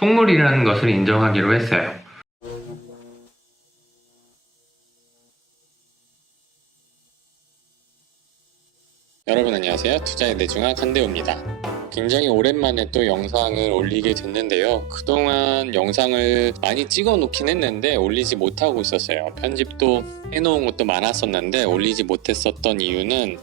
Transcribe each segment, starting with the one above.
속물이라는 것을 인정하기로 했어요. 여러분 안녕하세요. 투자의 내중학 한대호입니다. 굉장히 오랜만에 또 영상을 올리게 됐는데요. 그동안 영상을 많이 찍어 놓긴 했는데 올리지 못하고 있었어요. 편집도 해놓은 것도 많았었는데 올리지 못했었던 이유는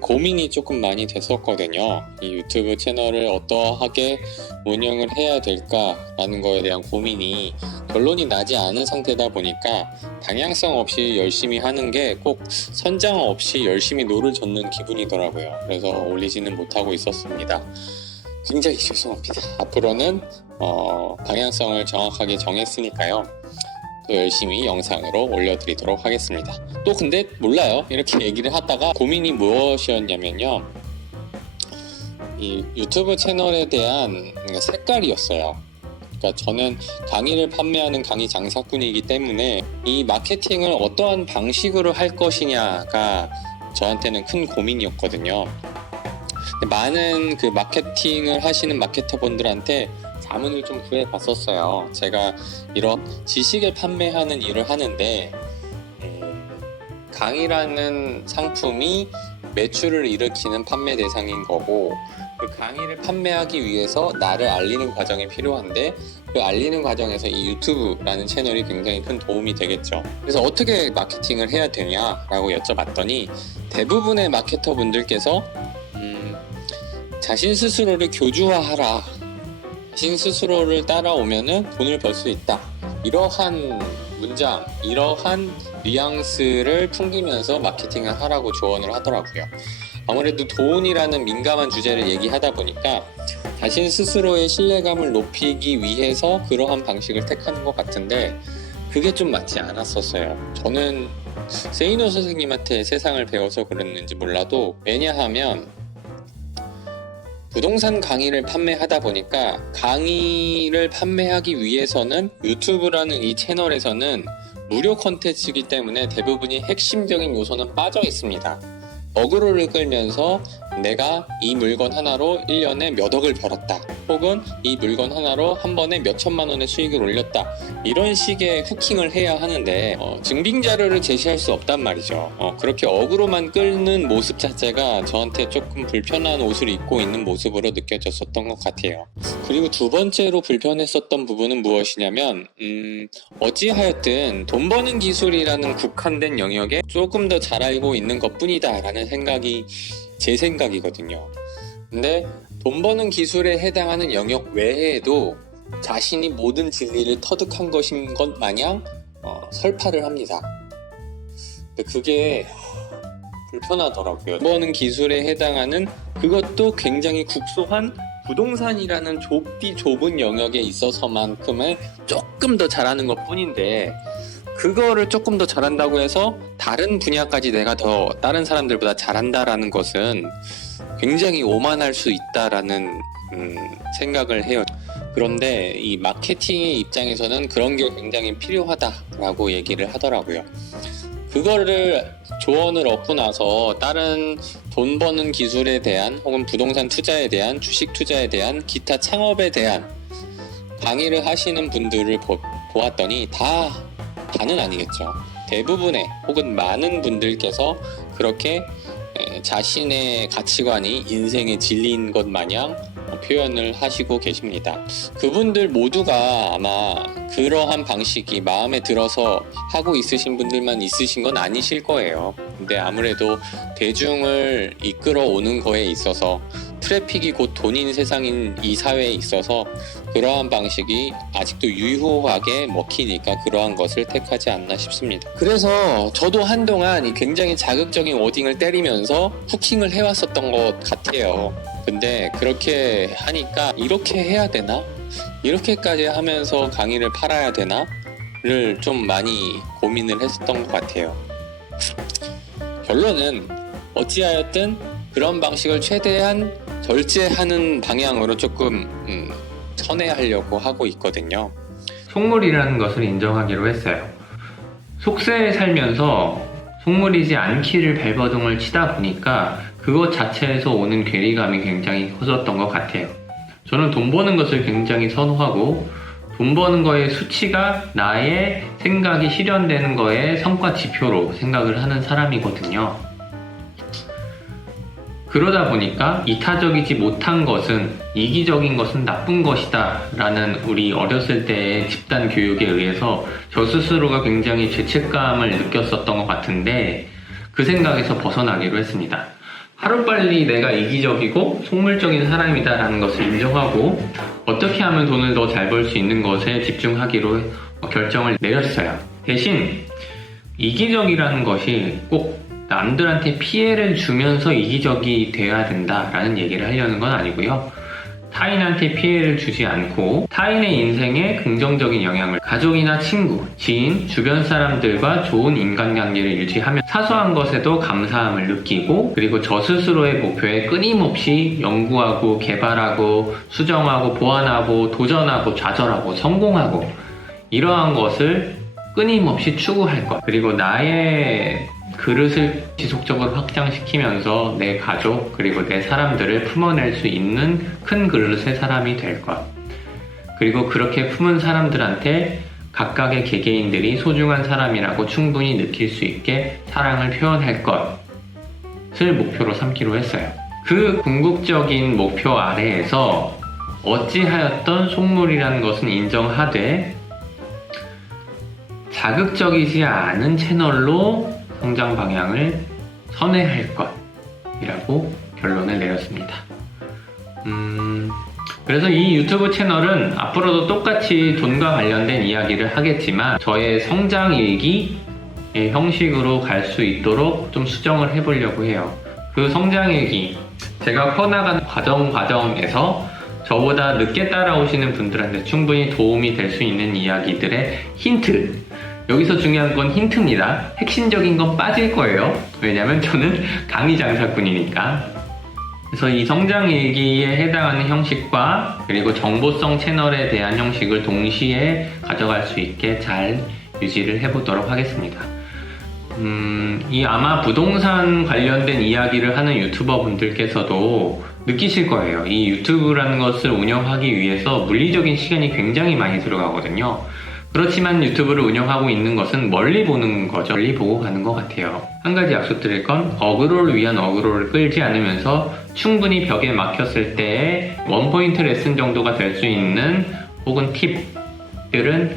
고민이 조금 많이 됐었거든요. 이 유튜브 채널을 어떠하게 운영을 해야 될까라는 거에 대한 고민이 결론이 나지 않은 상태다 보니까 방향성 없이 열심히 하는 게 꼭 선장 없이 열심히 노를 젓는 기분이더라고요. 그래서 올리지는 못하고 있었습니다. 굉장히 죄송합니다. 앞으로는 방향성을 정확하게 정했으니까요. 또 열심히 영상으로 올려드리도록 하겠습니다. 또 근데 몰라요. 이렇게 얘기를 하다가 고민이 무엇이었냐면요. 이 유튜브 채널에 대한 색깔이었어요. 그러니까 저는 강의를 판매하는 강의 장사꾼이기 때문에 이 마케팅을 어떠한 방식으로 할 것이냐가 저한테는 큰 고민이었거든요. 많은 그 마케팅을 하시는 마케터분들한테 자문을 좀 구해봤었어요. 제가 이런 지식을 판매하는 일을 하는데 강의라는 상품이 매출을 일으키는 판매 대상인 거고, 그 강의를 판매하기 위해서 나를 알리는 과정이 필요한데 그 알리는 과정에서 이 유튜브라는 채널이 굉장히 큰 도움이 되겠죠. 그래서 어떻게 마케팅을 해야 되냐라고 여쭤봤더니 대부분의 마케터 분들께서 자신 스스로를 교주화하라, 자신 스스로를 따라오면은 돈을 벌 수 있다, 이러한 문장, 이러한 뉘앙스를 풍기면서 마케팅을 하라고 조언을 하더라고요. 아무래도 돈이라는 민감한 주제를 얘기하다 보니까 자신 스스로의 신뢰감을 높이기 위해서 그러한 방식을 택하는 것 같은데 그게 좀 맞지 않았었어요. 저는 세이노 선생님한테 세상을 배워서 그랬는지 몰라도, 왜냐하면 부동산 강의를 판매하다 보니까 강의를 판매하기 위해서는 유튜브라는 이 채널에서는 무료 컨텐츠이기 때문에 대부분이 핵심적인 요소는 빠져 있습니다. 어그로를 끌면서 내가 이 물건 하나로 1년에 몇 억을 벌었다, 혹은 이 물건 하나로 한 번에 몇 천만 원의 수익을 올렸다, 이런 식의 후킹을 해야 하는데 증빙 자료를 제시할 수 없단 말이죠. 그렇게 어그로만 끌는 모습 자체가 저한테 조금 불편한 옷을 입고 있는 모습으로 느껴졌었던 것 같아요. 그리고 두 번째로 불편했었던 부분은 무엇이냐면 어찌하였든 돈 버는 기술이라는 국한된 영역에 조금 더 잘 알고 있는 것뿐이다 라는 생각이 제 생각이거든요. 근데 돈 버는 기술에 해당하는 영역 외에도 자신이 모든 진리를 터득한 것인 것 마냥 설파를 합니다. 근데 그게 불편하더라고요. 돈 버는 기술에 해당하는 그것도 굉장히 국소한 부동산이라는 좁디 좁은 영역에 있어서만큼은 조금 더 잘하는 것 뿐인데, 그거를 조금 더 잘한다고 해서 다른 분야까지 내가 더 다른 사람들보다 잘한다라는 것은 굉장히 오만할 수 있다라는 생각을 해요. 그런데 이 마케팅의 입장에서는 그런 게 굉장히 필요하다라고 얘기를 하더라고요. 그거를 조언을 얻고 나서 다른 돈 버는 기술에 대한, 혹은 부동산 투자에 대한, 주식 투자에 대한, 기타 창업에 대한 강의를 하시는 분들을 보았더니 다는 아니겠죠. 대부분의 혹은 많은 분들께서 그렇게 자신의 가치관이 인생의 진리인 것 마냥 표현을 하시고 계십니다. 그분들 모두가 아마 그러한 방식이 마음에 들어서 하고 있으신 분들만 있으신 건 아니실 거예요. 근데 아무래도 대중을 이끌어 오는 거에 있어서, 트래픽이 곧 돈인 세상인 이 사회에 있어서 그러한 방식이 아직도 유효하게 먹히니까 그러한 것을 택하지 않나 싶습니다. 그래서 저도 한동안 굉장히 자극적인 워딩을 때리면서 후킹을 해왔었던 것 같아요. 근데 그렇게 하니까 이렇게 해야 되나? 이렇게까지 하면서 강의를 팔아야 되나? 를 좀 많이 고민을 했었던 것 같아요. 결론은 어찌하였든 그런 방식을 최대한 절제하는 방향으로 조금 선회하려고 하고 있거든요. 속물이라는 것을 인정하기로 했어요. 속세에 살면서 속물이지 않기를 발버둥을 치다 보니까 그것 자체에서 오는 괴리감이 굉장히 커졌던 것 같아요. 저는 돈 버는 것을 굉장히 선호하고 돈 버는 거의 수치가 나의 생각이 실현되는 거의 성과 지표로 생각을 하는 사람이거든요. 그러다 보니까 이타적이지 못한 것은, 이기적인 것은 나쁜 것이다 라는 우리 어렸을 때의 집단 교육에 의해서 저 스스로가 굉장히 죄책감을 느꼈었던 것 같은데, 그 생각에서 벗어나기로 했습니다. 하루빨리 내가 이기적이고 속물적인 사람이다 라는 것을 인정하고 어떻게 하면 돈을 더 잘 벌 수 있는 것에 집중하기로 결정을 내렸어요. 대신 이기적이라는 것이 꼭 남들한테 피해를 주면서 이기적이 되어야 된다라는 얘기를 하려는 건 아니고요. 타인한테 피해를 주지 않고 타인의 인생에 긍정적인 영향을, 가족이나 친구, 지인, 주변 사람들과 좋은 인간관계를 유지하며 사소한 것에도 감사함을 느끼고, 그리고 저 스스로의 목표에 끊임없이 연구하고 개발하고 수정하고 보완하고 도전하고 좌절하고 성공하고, 이러한 것을 끊임없이 추구할 것. 그리고 나의 그릇을 지속적으로 확장시키면서 내 가족 그리고 내 사람들을 품어낼 수 있는 큰 그릇의 사람이 될 것. 그리고 그렇게 품은 사람들한테 각각의 개개인들이 소중한 사람이라고 충분히 느낄 수 있게 사랑을 표현할 것을 목표로 삼기로 했어요. 그 궁극적인 목표 아래에서 어찌하였던 속물이라는 것은 인정하되 자극적이지 않은 채널로 성장 방향을 선회할 것이라고 결론을 내렸습니다. 그래서 이 유튜브 채널은 앞으로도 똑같이 돈과 관련된 이야기를 하겠지만 저의 성장 일기의 형식으로 갈 수 있도록 좀 수정을 해보려고 해요. 그 성장 일기, 제가 커나가는 과정에서 저보다 늦게 따라오시는 분들한테 충분히 도움이 될 수 있는 이야기들의 힌트, 여기서 중요한 건 힌트입니다. 핵심적인 건 빠질 거예요. 왜냐면 저는 강의 장사꾼이니까. 그래서 이 성장 일기에 해당하는 형식과 그리고 정보성 채널에 대한 형식을 동시에 가져갈 수 있게 잘 유지를 해보도록 하겠습니다. 이 아마 부동산 관련된 이야기를 하는 유튜버 분들께서도 느끼실 거예요. 이 유튜브라는 것을 운영하기 위해서 물리적인 시간이 굉장히 많이 들어가거든요. 그렇지만 유튜브를 운영하고 있는 것은 멀리 보는 거죠. 멀리 보고 가는 것 같아요. 한 가지 약속드릴 건 어그로를 위한 어그로를 끌지 않으면서 충분히 벽에 막혔을 때의 원포인트 레슨 정도가 될 수 있는 혹은 팁들은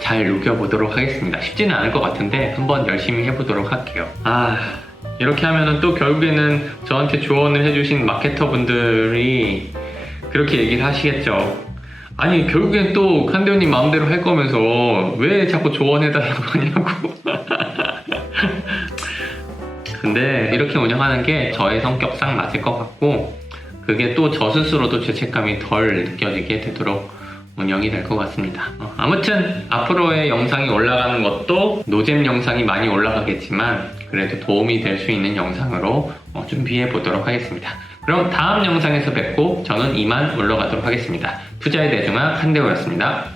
잘 녹여보도록 하겠습니다. 쉽지는 않을 것 같은데 한번 열심히 해보도록 할게요. 이렇게 하면은 또 결국에는 저한테 조언을 해주신 마케터 분들이 그렇게 얘기를 하시겠죠. 아니 결국엔 또 칸대호님 마음대로 할 거면서 왜 자꾸 조언해달라고 하냐고. 근데 이렇게 운영하는 게 저의 성격상 맞을 것 같고, 그게 또 저 스스로도 죄책감이 덜 느껴지게 되도록 운영이 될 것 같습니다. 아무튼 앞으로의 영상이 올라가는 것도 노잼 영상이 많이 올라가겠지만 그래도 도움이 될 수 있는 영상으로 준비해 보도록 하겠습니다. 그럼 다음 영상에서 뵙고 저는 이만 물러가도록 하겠습니다. 투자의 대중아 칸대호였습니다.